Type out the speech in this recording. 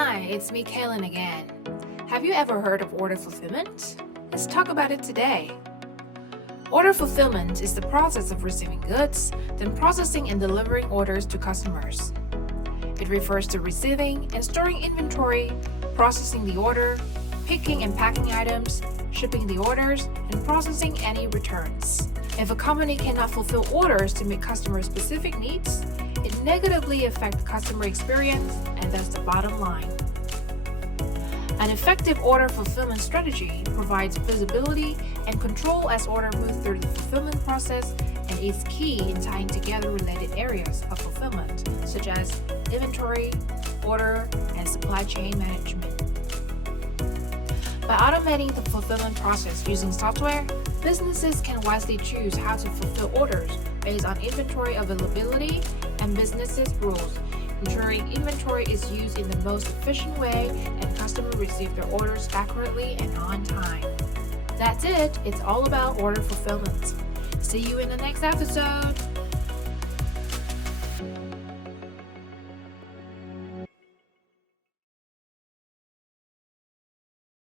Hi, it's me, Kaylin again. Have you ever heard of order fulfillment? Let's talk about it today. Order fulfillment is the process of receiving goods, then processing and delivering orders to customers. It refers to receiving and storing inventory, processing the order, picking and packing items, shipping the orders, and processing any returns. If a company cannot fulfill orders to meet customer-specific needs, it negatively affects customer experience, and that's the bottom line. An effective order fulfillment strategy provides visibility and control as orders move through the fulfillment process and is key in tying together related areas of fulfillment, such as inventory, order, and supply chain management. By automating the fulfillment process using software, businesses can wisely choose how to fulfill orders based on inventory availability and businesses' rules, ensuring inventory is used in the most efficient way and customers receive their orders accurately and on time. That's it. It's all about order fulfillment. See you in the next episode.